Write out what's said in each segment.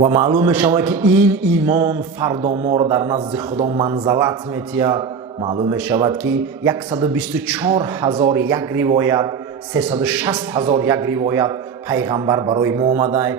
و معلوم شود که این ایمان فردا ما را در نزد خدا منزلت میتیه. معلوم شود که 124,000 یک روایت، 360,000 یک روایت پیغمبر برای ما آمده،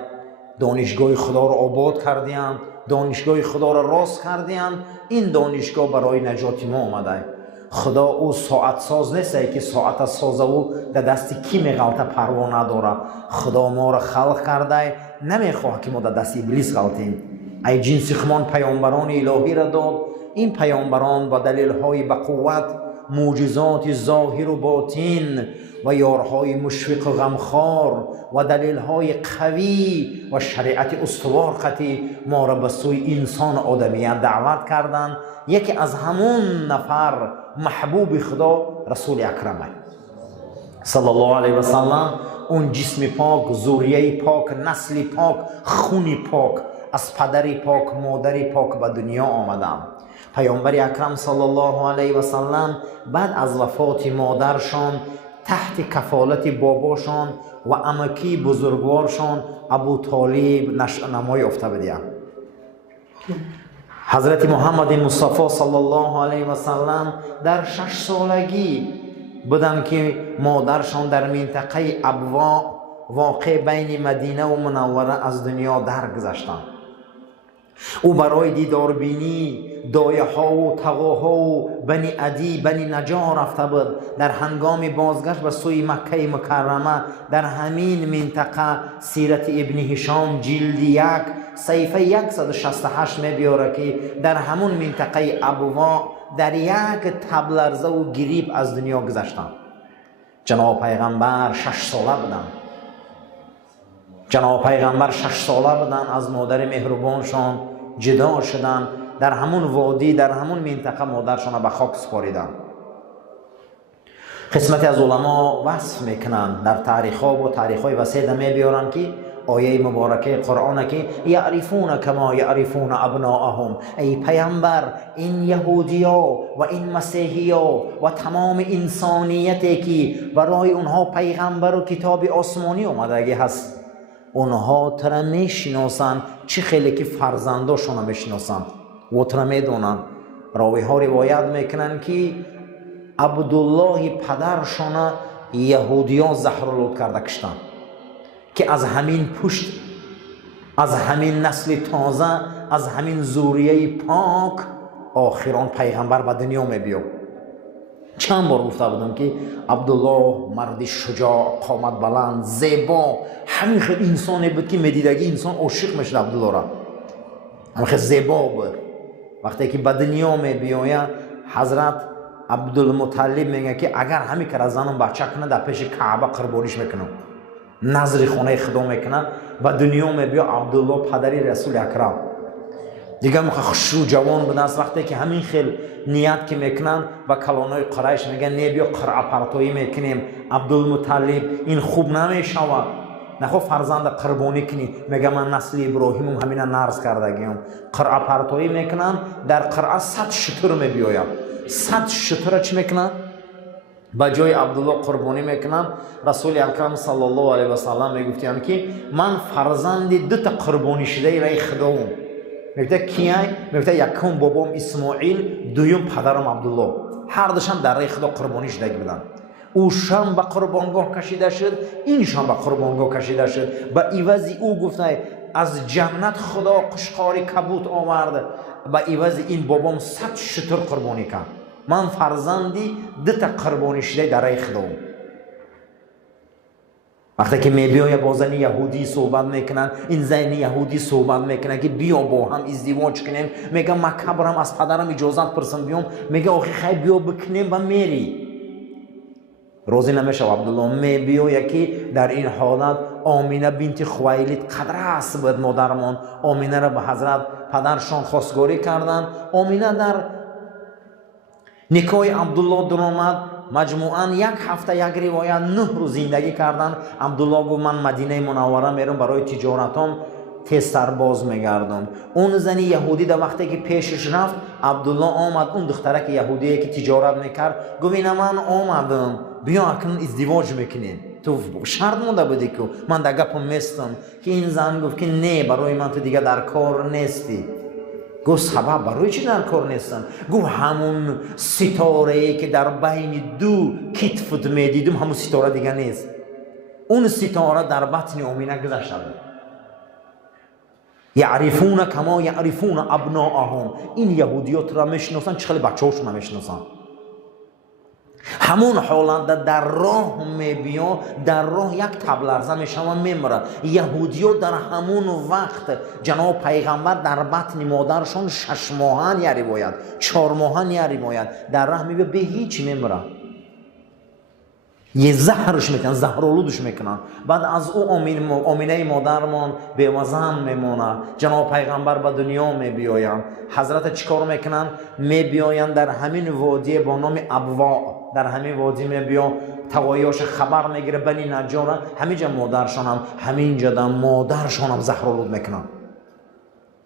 دانشگاه خدا را آباد کردیند، دانشگاه خدا را راست کردیند. این دانشگاه برای نجات ما آمده. خدا او ساعت ساز نیست که ساعت ساز او در دست کی میغلطه پروا نداره. خدا ما را خلق کرده، نمیخواه که ما در دست ابلیس غلطیم. ای جنس خمان پیامبران الهی را داد. این پیامبران با دلیل های به قوت، معجزات ظاهر و باطن و یارهای مشفق و غمخوار و دلیل های قوی و شریعت استوار خطی ما را به سوی انسان آدمیت دعوت کردند. یکی از همون نفر محبوب خدا رسول اکرم صلی الله علیه و سلم. اون جسم پاک، ذریه پاک، نسل پاک، خون پاک، از پدر پاک، مادر پاک به دنیا آمدند. پیامبر اکرم صلی الله علیه و سلم بعد از وفات مادرشان تحت کفالت باباشان و عمکی بزرگوارشان ابو طالب نمای افتاده بودند. حضرت محمد مصطفی صلی الله علیه و سلم در 6 سالگی بودند که مادرشان در منطقه ابوا واقع بین مدینه و منوره از دنیا درگذشتند. او برای دیداربینی دایه ها و تقاها و بنی عدی بنی نجار رفته بود. در هنگام بازگشت به سوی مکه مکرمه در همین منطقه سیرت ابن هشام جلد 1 صفحه 168 می‌بیاره که در همون منطقه ابوا در یک تبلرزه و گریب از دنیا گذشتند. جناب پیغمبر 6 ساله بودند. جناب پیغمبر 6 ساله بودند، از مادر مهربانشان جدا شدند. در همون وادی، در همون منطقه مادرشان به خاک سپاریدند. قسمتی از علما وصف میکنند در تاریخ‌ها و تاریخ‌های وسیع میبیارند که آیه مبارکه قرآن که یعرفون کما یعرفون ابناءهم، ای پیامبر این یهودیا و این مسیحیا و تمام انسانیتی که برای اونها پیغمبر و کتاب آسمانی اومدگی هست، اونها ترا میشناسند چه خیلی که فرزنداشون میشناسند و ترا میدونند. راوی ها روایت میکنند که عبدالله پدرشان یهودیان زهرالود کرده کشتند که از همین پشت، از همین نسل تازه، از همین ذریه پاک آخران پیغمبر به دنیا میبیاد. چند بار گفته بودم که عبدالله مردی شجاع، قامت بلند، زیبا، همین خیلی انسانی بود که میدیدگی انسان عاشق میشد عبدالله را. همین خیلی زیبا بود. وقتی که به دنیا میبیاید حضرت عبدالمطلب میگه که اگر همین که زنم بچه کنه در پیش کعبه قربانیش میکنم، نظر خانه خدا میکنه. به دنیا میبیا عبدالله پدری رسول اکرم دیگه خشوع جوان بوده است. وقتی که همین خیل نیت که میکنن و کلانای قریش میگن نه بیا قرعه پرتایی میکنیم، عبدالمطلب این خوب نمیشود، نخو فرزند قربانی کنی. میگه من نسل ابراهیم همین نرز کردگیم. قرعه پرتایی میکنن، در قرعه 100 شتر میبیاید. 100 شتر چی میکنن؟ با جای عبدالله قربانی میکنن. رسول اکرم صلی الله علیه و سلم میگفتند که من فرزند 2 تا قربانی شده رای خداوم. میگه کیای؟ میگه یکم بابام اسماعیل، دوم پدرم عبدالله، هر دوشم در راه خدا قربانی شده بودند. او شام به قربانگاه کشیده شد، این شام به قربانگاه کشیده شد. به عوض او گفته از جنت خدا قشقاری کبوت آورد، به عوض این بابام 100 شتر قربانی کرد. من فرزندی 2 تا قربانی شده در راه خدا. وقتی که میبیاید با زن یهودی صحبت میکنن، این زن یهودی صحبت میکنن که بیا با هم ازدواج کنیم. میگه مکه برم از پدرم اجازت پرسم بیام. میگه آخی خیلی بیا بکنیم و میری. روزی نمیشه عبدالله میبیاید که در این حالت آمینه بنت خویلد قدرس بود مادرمان. آمینه را به حضرت پدرشان خواستگاری کردن. آمینه در نکاح عبدالله در آمد. مجموعاً 1 هفته 1 روایت 9 روز زندگی کردن. عبدالله گفت من مدینه منوره میرم برای تجارتام، تیز سرباز میگردم. اون زنی یهودی در وقتی که پیشش رفت، عبدالله آمد. اون دختره که یهودیه که تجارت میکرد گفت اینا من آمدم، بیا اکنون ازدواج میکنیم. تو شرط مونده بودی که من در گپم میستم که این زن گفت که نه برای من تو دیگه در کار نیستی. گفت سبب برای چی در کار نیستم؟ گفت همون ستاره ای که در بین دو کتفت میدیدم همون ستاره دیگه نیست. اون ستاره در بطن آمینه گذشته بود. یعرفون کما یعرفون ابناءهم. این یهودیات را میشناسن چه خیلی بچه‌هاشون میشناسن. همون حالت در راه میبیا، در راه یک تبلرزه میشم و میمره. یهودیات در همون وقت جناب پیغمبر در بطن مادرشون 6 ماهن یا روایت 4 ماهن یا روایت در راه میبیا به هیچ میمره. یه زهرش میکنن، زهرآلودش میکنن. بعد از او آمینه مادرمان بیوزن میمونه. جناب پیغمبر به دنیا میبیاین. حضرت چیکار میکنن؟ میبیاین در همین وادی با نام ابوا، در همین وادی میبیا، توایاش خبر میگیره بنی نجار، همینجا مادرشان هم همینجا در مادرشان هم زهرآلود میکنن.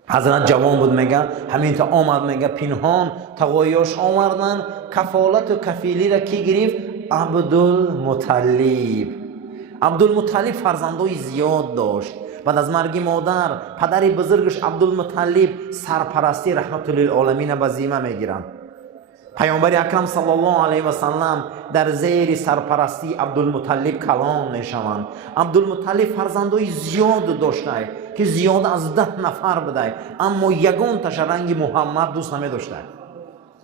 حضرت جوان بود میگه همین تا آمد میگه پنهان تقایاش آوردن. کفالت و کفیلی را کی گرفت؟ عبدالمطلب. عبدالمطلب فرزندای زیاد داشت. بعد از مرگ مادر پدر بزرگش عبدالمطلب سرپرستی رحمت للعالمین به ذمه میگیرن. پیامبر اکرم صلی الله علیه و سلم در زیر سرپرستی عبدالمطلب کلان میشوند. عبدالمطلب فرزندای زیاد داشته که زیاد از 10 نفر بوده، اما یگان تش رنگ محمد دوست نمی داشته.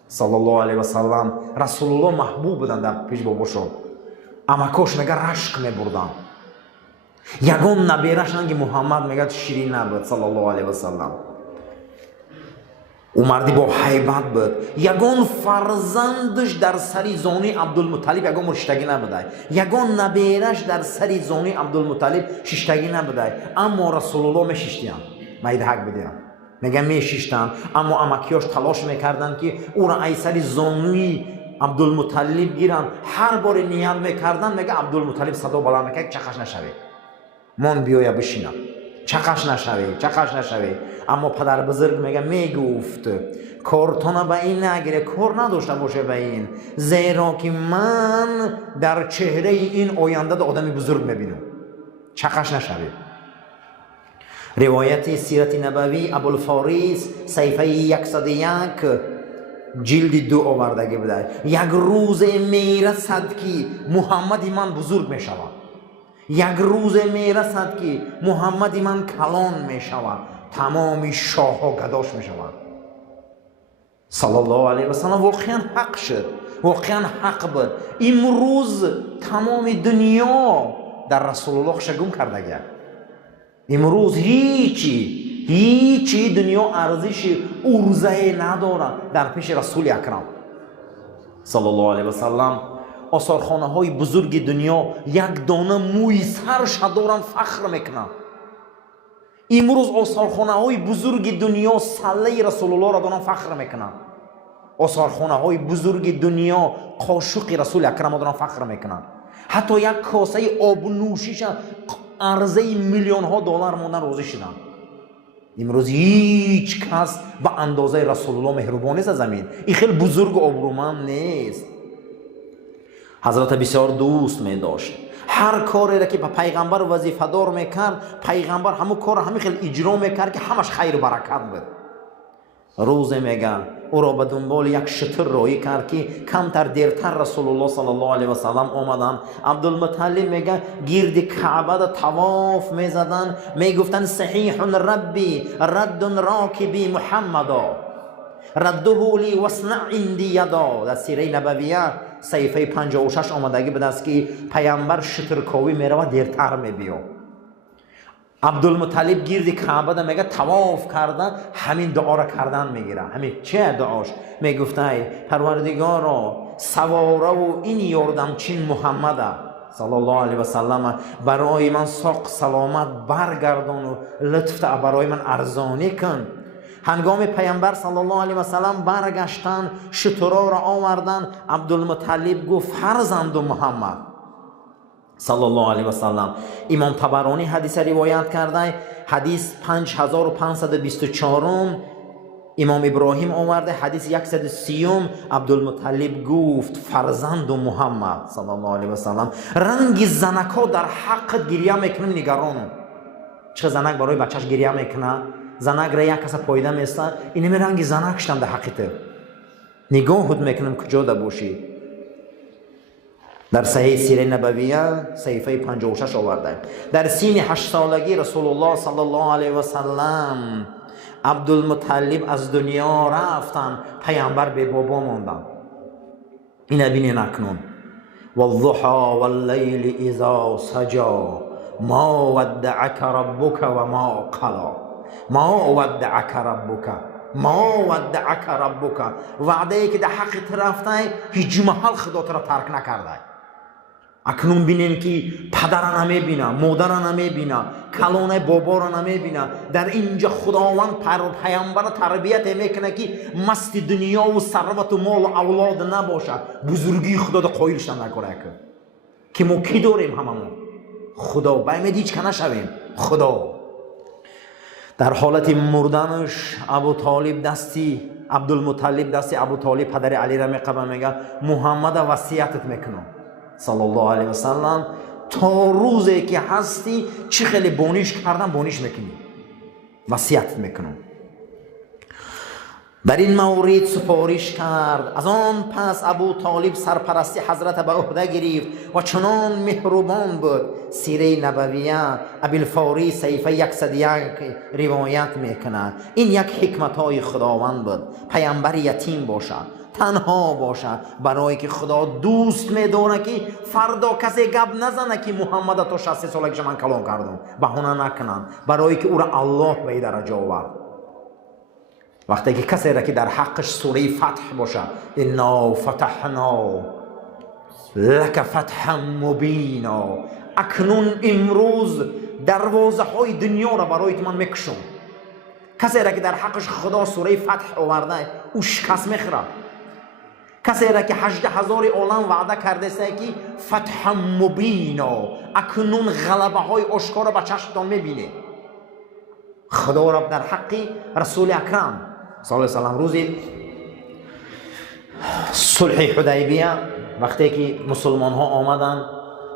صلی الله علیه و سلم رسول الله محبوب بودن در پیش باباشون. امکاش میگه رشک میبردن. یگان نبیرش رنگ محمد میگه شیرین نبود صلی الله علیه و سلم. او مردی با حیبت بود. یگان فرزندش در سری زانی عبدالمطلب یگان مرشتگی نبوده. یگان نبیرش در سری زانی عبدالمطلب ششتگی نبوده، اما رسول الله میشیشتیان. مید حق بدیم میگن میشیشتن، اما امکیاش تلاش میکردن که او را ای سری زانی عبدالمطلب گیرن. هر بار نیت میکردن میگه عبدالمطلب صدا بلند میکرد چخش نشوی، من بیایا بشینم، چقش نشوی. اما پدر بزرگ میگه میگفت کارتانا به این نگیره، کار نداشته باشه به این، زیرا که من در چهره این آینده در آدمی بزرگ میبینم، چقش نشوی. روایت سیرت نبوی ابوالفاریس صفحه 101 جلد 2 آوردگی بوده. یک روز میرسد که محمد من بزرگ میشود، یک روز میرسد که محمد من کلان میشود، تمام شاه ها گداش میشود. صلی الله علیه و سلم واقعا حق شد، واقعا حق بود. امروز تمام دنیا در رسول الله شگون کرده. امروز هیچی دنیا ارزش ارزه نداره در پیش رسول اکرم صلی الله علیه و سلم. آثارخانه های بزرگ دنیا یک دانه موی سرش دارن فخر میکنن. امروز آثارخانه های بزرگ دنیا صله رسول الله را دارن فخر میکنن. آثارخانه های بزرگ دنیا قاشق رسول اکرم را دارن فخر میکنن. حتی یک کاسه آب نوشیش عرضه میلیون ها دلار موندن روزی شدن. امروز هیچ کس به اندازه رسول الله مهربان نیست. زمین این خیلی بزرگ و آبرومند نیست. حضرت بسیار دوست می داشت. هر کاری را که به پیغمبر وظیفه دار میکرد، پیغمبر همون کار همین خیلی اجرا میکرد که همش خیر و برکت بود. روز میگه او را به دنبال یک شتر راهی کرد که کمتر دیرتر رسول الله صلی الله علیه و سلم آمدن. عبدالمطلب میگه گرد کعبه طواف میزدن، میگفتن صحیح ربی رد راکبی محمدا رده لی وصنع عندی یدا. در سیره نبویه صفحه 56 آمدگی بود است که پیامبر شترکاوی میره و دیرتر میبیا. عبدالمطلب گرد کعبه میگه طواف کردن، همین دعا را کردن میگیره. همین چه دعاش؟ میگفت ای پروردگارا سواره و این یاردمچین محمد صلی الله علیه و سلم برای من ساق سلامت برگردان و لطف برای من ارزانی کن. هنگام پیامبر صلی الله علیه و سلم برگشتن، شترا را آوردن. عبدالمطلب گفت فرزند محمد صلی الله علیه و سلم. امام طبرانی حدیث روایت کرده، حدیث 5524 امام ابراهیم آورده حدیث 130 عبدالمطلب گفت فرزند محمد صلی الله علیه و سلم رنگ زنکا در حق گریه میکنه نگرانم. چه زنک برای بچهش گریه میکنه، زنک را یک کس پایده میسته، این می رنگ زنک شدم در حقیقت نگاهت میکنم کجا ده باشی. در صحیح سیره نبویه صحیفه 56 آورده در سین 8 سالگی رسول الله صلی الله علیه و سلم عبدالمطلب از دنیا رفتن، پیامبر به بابا ماندن. این بینین اکنون والضحى واللیل اذا سجى ما ودعك ربك و ما قلا. ما ودعك ربك، ما ودعك ربك، وعده ای که در حقت رفته هیچ محل خدا را ترک نکرده. اکنون بینین که پدر را نمیبینه، مادر را نمیبینه، کلانه بابا را نمیبینه. در اینجا خداوند پیامبر تربیت میکنه که مست دنیا و ثروت و مال و اولاد نباشه، بزرگی خدا را قایلش نکنه. که ما کی داریم؟ هممون خدا. باید هیچ که نشویم خدا. در حالت مردنش ابو طالب دستی عبدالمطلب دستی ابو طالب پدر علی را میقبه، میگه محمد وصیتت میکنم صلی الله علیه و سلم تا روزی که هستی چی خیلی بونیش کردم بونیش میکنی، وصیت میکنم. در این مورد سفارش کرد. از آن پس ابو طالب سرپرستی حضرت به عهده گرفت و چنان مهربان بود. سیره نبویه ابوالفاری صحیفه 101 روایت میکند این یک حکمت های خداوند بود. پیامبر یتیم باشد، تنها باشد، برای که خدا دوست میدونه که فردا کسی گپ نزنه که محمد تو 60 سالگی من کلام کردم، بهانه نکنن، برای که او را الله به این درجه آورد. وقتی که کسی را که در حقش سوره فتح باشه، انا فتحنا لک فتحا مبینا، اکنون امروز دروازه های دنیا را برایت من میکشم. کسی را که در حقش خدا سوره فتح آورده او شکست میخوره. کسی را که 18,000 عالم وعده کرده است که فتح مبینا، اکنون غلبه های آشکار به چشمتان میبینه. خدا را در حق رسول اکرم صلی الله علیه و سلم روزی صلح حدیبیه وقتی که مسلمان ها آمدن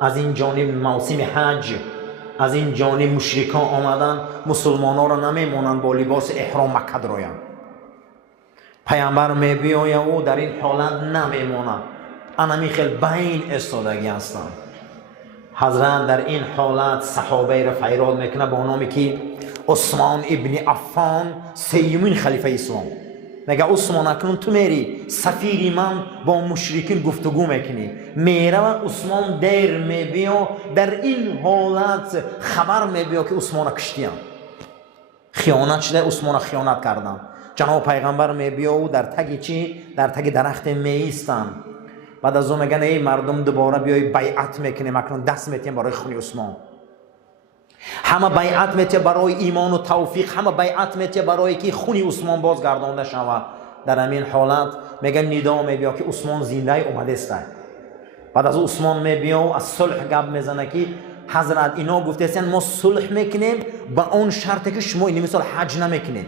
از این جانب موسم حج، از این جانب مشرکان آمدن، مسلمان ها را نمیمونن با لباس احرام مکه دراین. پیامبر میبیاید او در این حالت نمیمونه، انمی خیلی بین استادگی هستند. حضرت در این حالت صحابه را فیراد میکنه با نامی که عثمان ابن عفان سیمین خلیفه اسلام. میگه عثمان اکنون تو میری سفیری من با مشرکین گفتگو میکنی. میره و عثمان دیر میبیا، در این حالت خبر میبیا که عثمان کشتیان، خیانت شده، عثمان خیانت کردن. جناب پیغمبر میبیا و در تگ چی؟ در تگ درخت میایستن. بعد از اون میگن ای مردم دوباره بیای بیعت میکنیم، اکنون دست میتیم برای خون عثمان. همه بیعت میته برای ایمان و توفیق، همه بیعت میته برای که خون عثمان بازگردانده شود. در همین حالت میگن ندا میبیا که عثمان زنده اومده است. بعد از عثمان میبیا و از صلح گپ میزنه که حضرت اینا گفته است ما صلح میکنیم با اون شرطی که شما این مثال حج نمیکنید.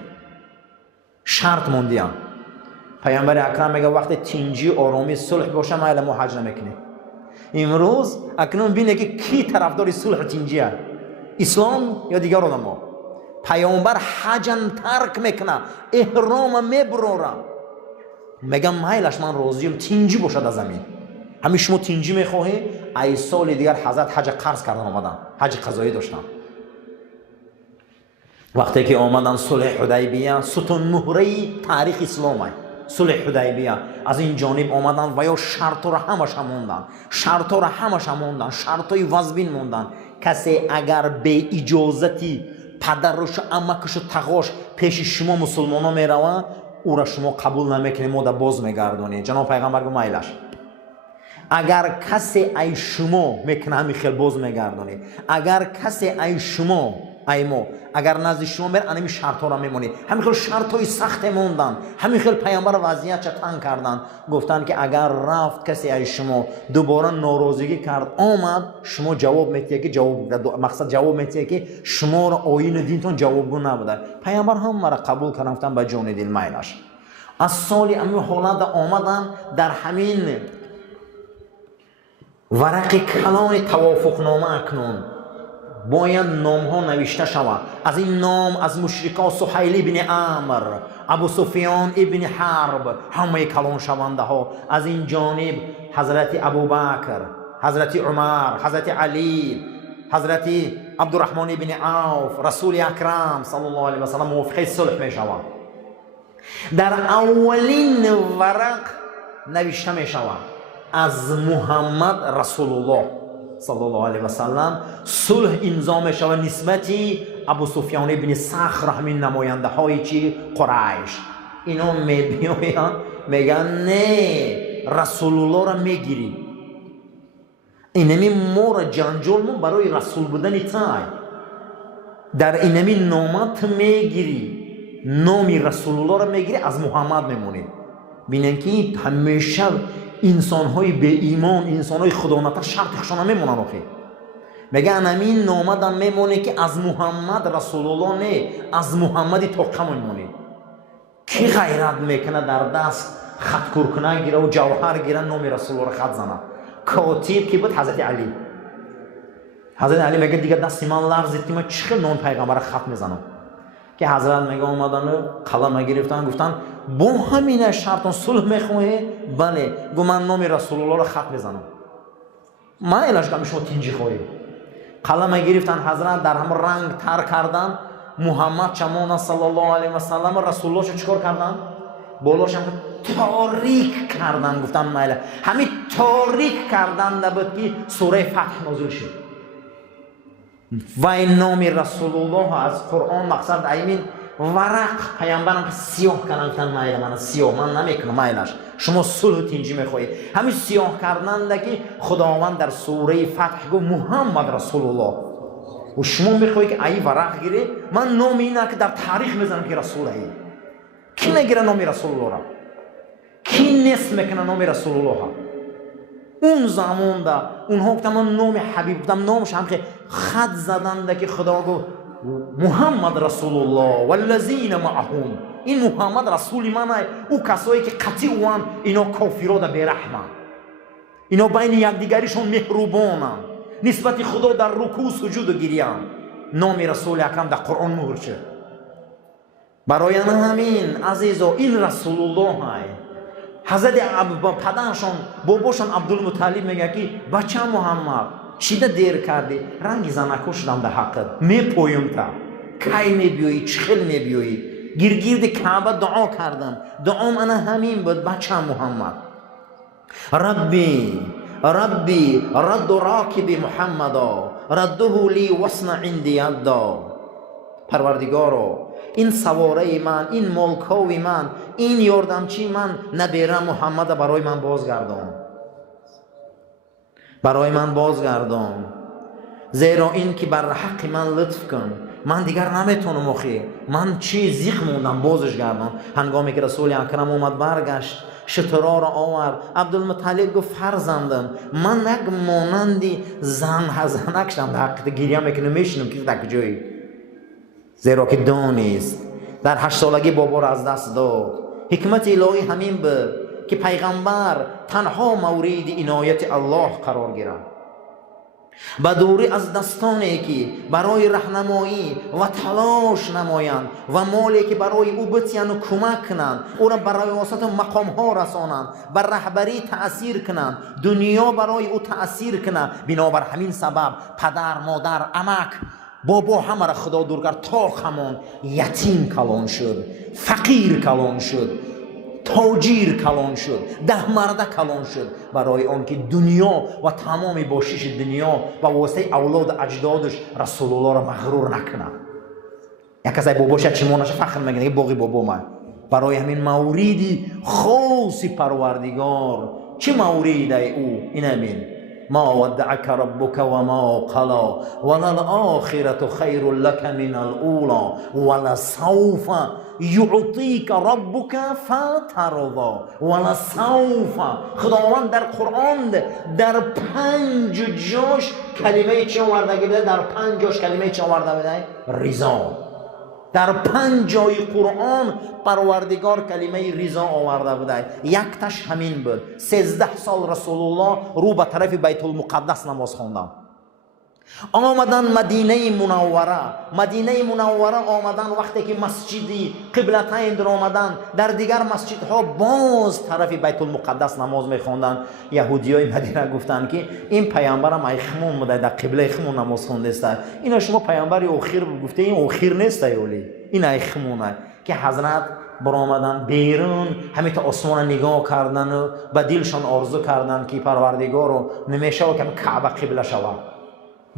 شرط موندیان. پیامبر اکرم میگه وقتی تینجی آرامی صلح باشه ما الان حج نمیکنیم. امروز اکنون بینه که کی طرفدار صلح تینجیه، اسلام یا دیگر آدم. پیامبر حجن ترک میکنه، احرام میبروره، میگم مایلش من راضیم تینجی باشد از زمین. همین شما تینجی میخواهی؟ ای سال دیگر حضرت حج قرض کردن آمدن، حج قضایی داشتن. وقتی که آمدن صلح حدیبیه، ستون مهره تاریخ اسلام است. صلح حدیبیه از این جانب آمدن و یا شرط را همش موندن، شرط را همش موندن، شرطای وزبین موندن. کسی اگر به اجازتی پدرش و عمکش و تقاش پیش شما مسلمان ها میروند، او را شما قبول نمیکنید، ماده باز میگردونید. جناب پیغمبر گفت مایلش اگر کسی ای شما میکنه همین خیل باز میگردونید. اگر کسی ای شما ایمو اگر نزد شما بر انمی شرط ها را میمونید. همین خیلی شرط های سخت موندن، همین خیلی پیامبر وضعیت چه تنگ کردن. گفتن که اگر رفت کسی از شما دوباره ناراضگی کرد آمد، شما جواب میتید که جواب مقصد جواب میتید که شما را آیین دینتون جوابگو نبوده. پیامبر هم مرا قبول کردن، گفتن به جان دل میلش. از سال امی حالت آمدن در همین ورق کلان توافقنامه اکنون باید نام ها نوشته شود. از این نام از مشرکان سهیل ابن عمر، ابو سفیان ابن حرب همه کلان شونده ها. از این جانب حضرت ابوبکر، حضرت عمر، حضرت علی، حضرت عبدالرحمن ابن عوف، رسول اکرم صلی الله علیه و سلم موافقه صلح می شود. در اولین ورق نوشته می شود از محمد رسول الله صلی الله علیه و سلم صلح امضا می شود نسبتی ابو سفیان ابن صخر، همین نماینده های چی قریش. اینا می بیاین میگن نه رسول الله را میگیری، اینمی ما را جنجال برای رسول بودن تای در اینمی نامت میگیری، نامی رسول الله را میگیری، از محمد میمونی. بینن که همیشه انسان های به ایمان، انسان های خدا نتر شرطشان نمیمونن. آخه میگن همین نامت هم میمونه که از محمد رسول الله نه، از محمد توقع میمونی. کی غیرت میکنه در دست خط کورکنه گیره و جوهر گیره نام رسول الله را خط زنه؟ کاتب کی بود؟ حضرت علی. حضرت علی میگه دیگه دست من لرزید که من چخه نام پیغمبر خط میزنم. که حضرت میگه اومدن قلم گرفتن گفتن با همین شرطان صلح میخواه؟ بله. گو من نام رسول الله را خط میزنم. من الهش کمی شما تینجی خواهی. قلم گرفتن حضرت در هم رنگ تر کردن محمد چمون صلی الله علیه و سلم رسول الله شو چکار کردن؟ بالاش هم تاریک کردن. گفتن میله همین تاریک کردن نبود که سوره فتح نازل شد و این نام رسول الله از قرآن مقصد ایمین ورق پیامبرم که سیاه کردن. گفتن میله من سیاه من نمیکنم، میلش شما صلح تینجی میخواهید. همین سیاه کردن که خداوند در سوره فتح گفت محمد رسول الله و شما میخواهید که ای ورق گیره من نام اینه که در تاریخ میزنم که رسول ای. کی نگیره نام رسول الله را؟ کی نصف میکنه نام رسول الله را؟ اون زمان دا اونها گفتن من نام حبیب بودم، نامش هم که خط زدن ده که خدا گفت محمد رسول الله والذین معهم. این محمد رسول منه، او کسایی که قطعی وان اینا کافرا ده بیرحمن، اینا بین یکدیگریشون مهربانن، نسبت خدا در رکوع سجود و گریان. نام رسول اکرم در قرآن مهر شد. برای همین عزیزا این رسول الله های حضرت پدرشون باباشون عبدالمطلب میگه که بچه محمد چیده دیر کردی؟ رنگی زنکو شدم در حقت، میپویم تا کی میبیوی، چخل میبیوی. گرد کعبه دعا کردم، دعام انا همین بود بچه محمد. ربی رد راکب محمدا رده لی وصن عندی یدا. پروردگارو این سواره من، این ملکاوی من، این یاردمچی من نبیرم محمد برای من بازگردان، برای من بازگردان. زیرا این که بر حق من لطف کن، من دیگر نمیتونم آخی، من چی زیخ موندم بازش گردان. هنگامی که رسول اکرم اومد برگشت شترا را آورد. عبدالمطلب گفت فرزندم من یک مانندی زن هزنک شدم در حقیقت گریه میکنم میشنم که در کجایی، زیرا که دانست در 8 سالگی بابا را از دست داد. حکمت الهی همین بود که پیغمبر تنها مورد عنایت الله قرار گیرد. بدوری از دستانی که برای راهنمایی و تلاش نمایند و مالی که برای او بتیان و کمک کنند، او را برای واسطه مقام ها رسانند، بر رهبری تأثیر کنند، دنیا برای او تأثیر کنند. بنابر همین سبب پدر، مادر، عمک، بابا همه را خدا دور کرد تا خمان یتیم کلان شد، فقیر کلان شد، تاجیر کلان شد، 10 مرده کلان شد، برای آنکه دنیا و تمام باشش دنیا و واسطه اولاد اجدادش رسول الله را مغرور نکنه. یک کسی باباش چمونش فخر میکنه باقی بابا من. برای همین موریدی خاصی پروردگار چه موریده او این همین ما ودعك ربك و ما قلا وللآخرة خیر لك من الاولی ولسوف یعطیک ربک فترضی ولسوف. خداوند در قرآن در 5 جاش کلمه چی آورده بوده؟ در 5 جاش کلمه چی آورده بوده؟ رضا. در 5 جای قرآن پروردگار کلمه رضا آورده بوده. یکتش همین بود. 13 سال رسول الله رو به طرف بیت المقدس نماز خواندن. آمدن مدینه منوره آمدن. وقتی که مسجدی قبلتین در آمدن، در دیگر مسجدها باز طرف بیت المقدس نماز میخواندن. یهودیای مدینه گفتن که این پیامبرم ای خمون بوده در قبله خمون نماز خونده است. اینا شما پیامبری اخیر گفته این اخیر نیست اولی، این ای خمونه. که حضرت برآمدن بیرون، همین تا آسمان نگاه کردن و به دلشان آرزو کردن که پروردگار رو نمیشه که کعبه قبله شود.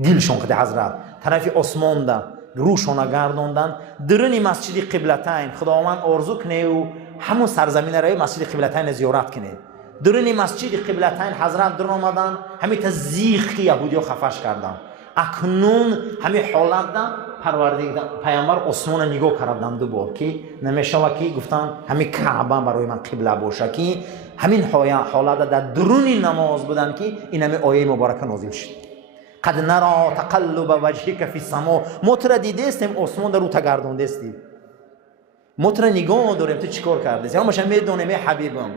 دلشون خود حضرت طرف آسمان ده روشون گرداندن. درون مسجد قبلتین خداوند آرزو کنه و همون سرزمین رای مسجد قبلتین زیارت کنه. درون مسجد قبلتین حضرت در آمدن، همین تا زیخ که یهودی ها خفش کردن. اکنون همین حالت ده پروردگار پیامبر آسمان نگاه کردن دوبار که نمیشه و که گفتن همین کعبه برای من قبله باشه. که همین حالت در درون نماز بودن که این همین آیه مبارکه نازل شد. قد نرى تقلب وجهك في السماء. ما تو را دیده استیم آسمان در رو تگردانده استی، ما تو را نگاه داریم تو چیکار کرده استی. همش میدونیم ای حبیبم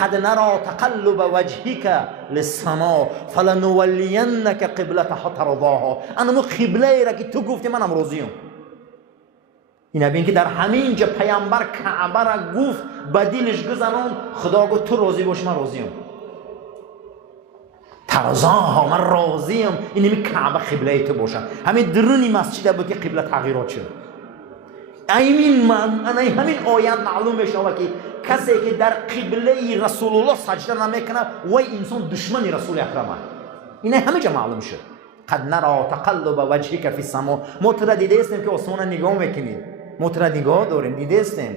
قد نرى تقلب وجهك للسماء فلنولینك قبلتها ترضاها. انا قبله را که تو گفتی منم راضیم. این ببین که در همین جا پیامبر کعبه را گفت به دلش گذران خدا گفت تو راضی باش من راضیم. ترضاها، من راضیم این کعبه قبله تو باشه. همین درونی مسجد بود که قبله تغییرات شد. همین آیت معلوم میشه که کسی که در قبله رسول الله سجده نمیکنه وای انسان دشمن رسول اکرمه. این همه جا معلوم شد. قد نرى تقلب وجهك في السماء. ما تو را دیده استیم که آسمان نگاه میکنیم، ما تو را نگاه داریم دیده استیم.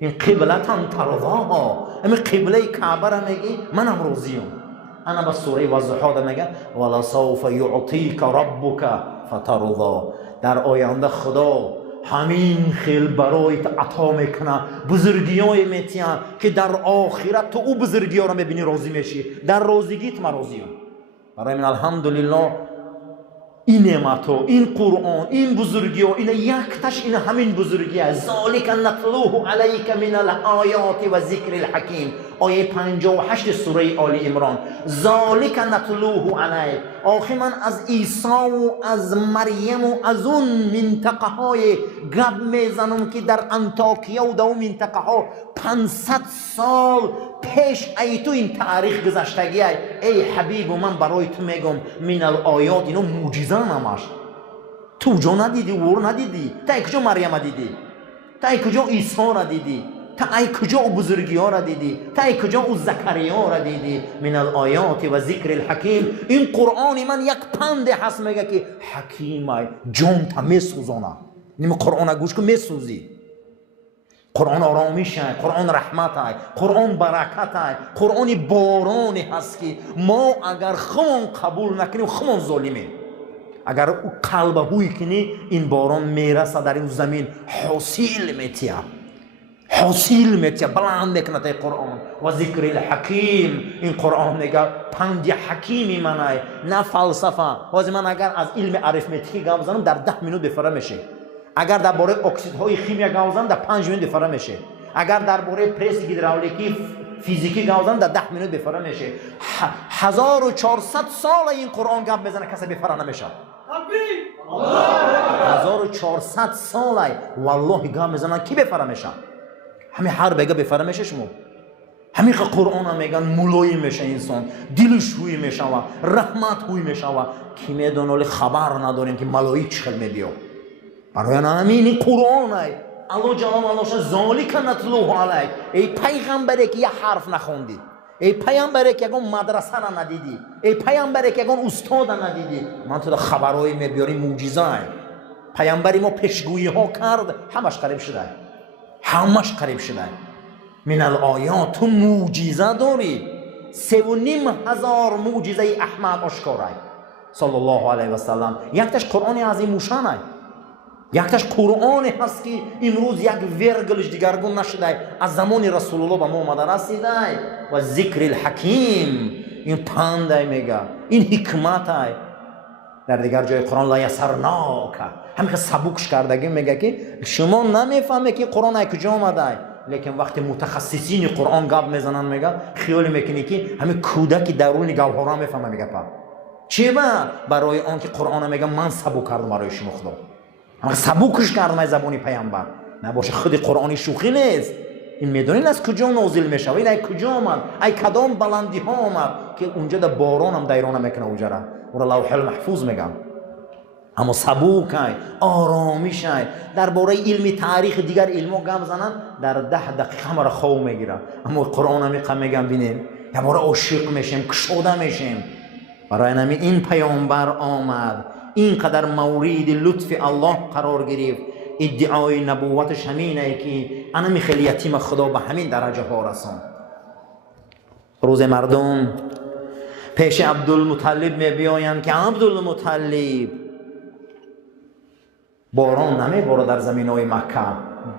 این قبلتان ترضاها، همین قبله کعبه را میگی منم راضیم. انا با سوره والضحی میگه ولسوف یعطیک ربک فترضی. در آینده خدا همین خیل برایت عطا میکنه، بزرگیای میتیان که در آخرت تو او بزرگی ها رو میبینی راضی میشی. در راضیگیت من راضیم. برای من الحمدلله این نعمت ها، این قرآن، این بزرگی ها، این یکتش این همین بزرگی است. ذالک نتلوه علیک من الآیات و ذکر الحکیم. آیه 58 سوره آل عمران. ذالک نتلوه علیک. آخه من از عیسی و از مریم و از اون منطقه های گپ میزنم که در انطاکیه و دو منطقه ها 500 سال پیش ای تو این تاریخ گذشتگی ای حبیب و من برای تو میگم من الآیات اینو معجزه نماش. تو جا ندیدی ور ندیدی، تا ای کجا مریم دیدی، تا ای کجا عیسی را دیدی، تا ای کجا او بزرگی ها را دیدی، تا ای کجا او زکریا را دیدی. من الآیات و ذکر الحکیم. این قرآن من یک پند هست میگه که حکیمه جان تا میسوزانه. نیم قرآن گوش که میسوزی. قرآن آرامیش است، قرآن رحمت است، قرآن برکت است، قرآن بارانی هست که ما اگر خون قبول نکنیم خون ظالمیم. اگر او قلب هوی کنی این باران میرسه در این زمین حاصل میتیه، حاصل میتیه، بلند میکنه تا قرآن و ذکر الحکیم. این قرآن میگه پند حکیمی منه نه فلسفه. واسه من اگر از علم اریتمتیک گپ بزنم در 10 منوت بفره میشه. اگر درباره اکسیدهای شیمی گپ بزنم در 5 منوت بفره میشه. اگر درباره پرس هیدرولیکی فیزیکی گپ بزنم در 10 منوت بفره میشه. 1400 سال این قرآن گپ بزنه کسی بفره نمیشه. 1400 سال والله گپ بزنن کی بفره میشه؟ همین هر بگه بفره میشه شما. همین قرآن هم میگن ملایم میشه انسان، دلش روی میشه و رحمت روی میشه و کی میدونه ولی خبر نداریم که ملائک چخل میبیو. برای همین این قرآن ای الله جل و علا ذالک نتلوه علیک. ای پیغمبری که یه حرف نخوندی، ای پیامبری که یگان مدرسه را ندیدی، ای پیامبری که یگان استاد ندیدی، من تو خبرای میبیاری معجزه ای. پیامبری ما پیشگویی ها کرد همش قریب شده، همش قریب شده. من الآیات تو معجزه داری. 3,500 معجزه احمد آشکارای صلی الله علیه و سلم. یکتاش قرآن عظیم الشانه، یکتاش قرآن هست که امروز یک ورگلش دیگرگون نشده، از زمان رسول الله به ما آمده رسیده. و ذکر الحکیم، این پنده میگه، این حکمت های. در دیگر جای قرآن لا یسرناک، همین که سبکش کردگی میگه که شما نمیفهمه که قرآن ای کجا آمده. لیکن وقتی متخصصین قرآن گپ میزنن میگه خیال میکنی که همین کودک درون گوهره میفهمه. میگه چی برای آن که قرآن میگه من سبک کردم برای شما خدا، اما سبکش کردم از زبان پیامبر. نباشه خود قرآنی شوخی نیست. این میدونین از کجا نازل میشه، این ای کجا آمد، ای کدام بلندی ها آمد که اونجا در باران هم دیرانه میکنه اونجا را لوح المحفوظ میگم. اما سبوک های آرامیش های درباره علم تاریخ دیگر علمو گم زنن در 10 دقیقه ما را خواب میگیره. اما قرآن هم میگم ببینیم یه بار عاشق میشیم، کشوده میشیم. برای همین این پیامبر آمد، اینقدر مورد لطف الله قرار گرفت. ادعای نبوتش همینه که انا میخوام یتیم خدا به همین درجه ها رسون. روز مردم پیش عبدالمطلب میبیاین که عبدالمطلب باران نمیباره در زمین های مکه،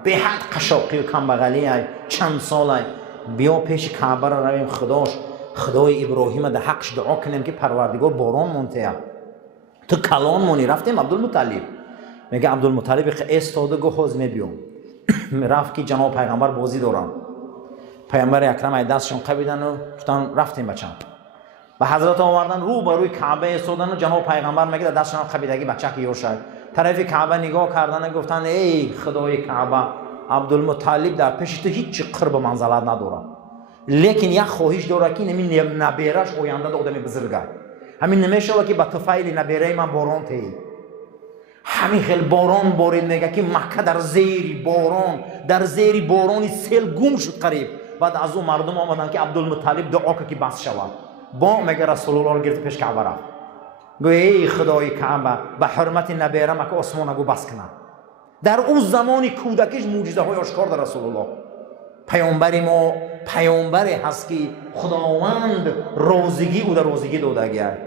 به حد قشاقی و کمبغلی چند ساله. بیا پیش کعبه را رویم خدای ابراهیم در حقش دعا کنیم که پروردگار باران مونته. تو کلان مونی. رفتیم عبدالمطلب، میگه عبدالمطلب استاده گوهز میبیام. رفت که جناب پیغمبر بازی دارن. پیامبر اکرم ای دستشون قبیدن و گفتن رفتیم بچم. و حضرت آوردن رو بروی کعبه استادن و جناب پیغمبر میگه دستشون قبیدگی بچه که یوشد. طرف کعبه نگاه کردن و گفتن ای خدای کعبه، عبدالمطلب در پیش تو هیچ قرب منزلت نداره، لیکن یک خواهش داره که همین نبیرش آینده آدم بزرگه. همین نمیشه که با طفیل نبیره من باران تی همین خیلی باران بارید. میگه که مکه در زیر باران، در زیر بارانی سیل گم شد قریب. بعد از اون مردم آمدن که عبدالمطلب دعا که بس شود. با میگه رسول الله رو گرفت پیش کعبه رفت. گوی ای خدای کعبه به حرمت نبیره مکه آسمان گو بس کنه. در اون زمانی کودکش معجزه های آشکار در رسول الله. پیامبر ما پیامبری هست که خداوند رازگی او در رازگی داده گرد.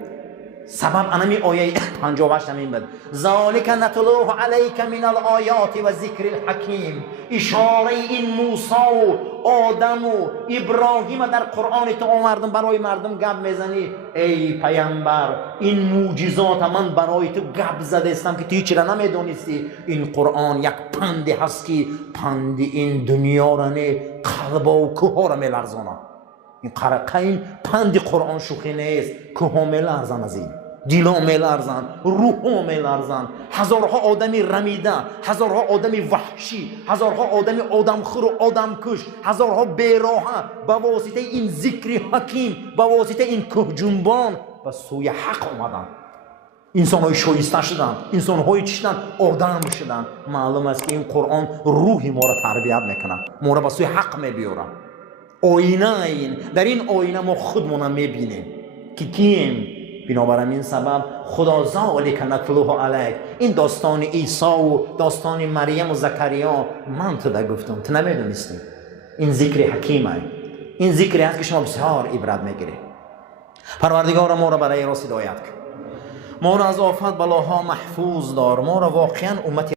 سبب انمی آیه 58 همین بود. ذالک نتلوه علیک من الآیات و ذکر الحکیم. اشاره این موسی و آدم و ابراهیم در قرآن تو آوردم برای مردم گپ میزنی. ای پیامبر این معجزات من برای تو گپ زده استم که تو چرا نمیدونستی. این قرآن یک پنده هست که پند این دنیا را نه، قلب و کوه را میلرزانه. این پند قرآن شوخی نیست. کوه میلرزن، از این دیلا میلرزن، روح میلرزن. هزارها آدمی رمیده، هزارها آدمی وحشی، هزارها آدمی آدمخور و آدمکش، هزارها بیراه به واسطه این ذکر حکیم، به واسطه این کوه جنبان به سوی حق آمدن. انسان‌های شایسته شدن، انسان‌های چی شدن؟ آدم شدن. معلوم است که این قرآن روحی ما را تربیت میکنه، ما را به سوی حق میبیاره. آینه این، در این آینه ما خودمون میبینیم که کیم. بنابراین این سبب خدا ذالک نتلوه علیک، این داستان عیسی و داستان مریم و زکریا من تو دا گفتم، تو نمیدونستی. این ذکر حکیمه، این ذکری هست که شما بسیار عبرت میگیری. پروردگار ما را برای راست هدایت کن، ما را از آفت بلاها محفوظ دار، ما را واقعا امت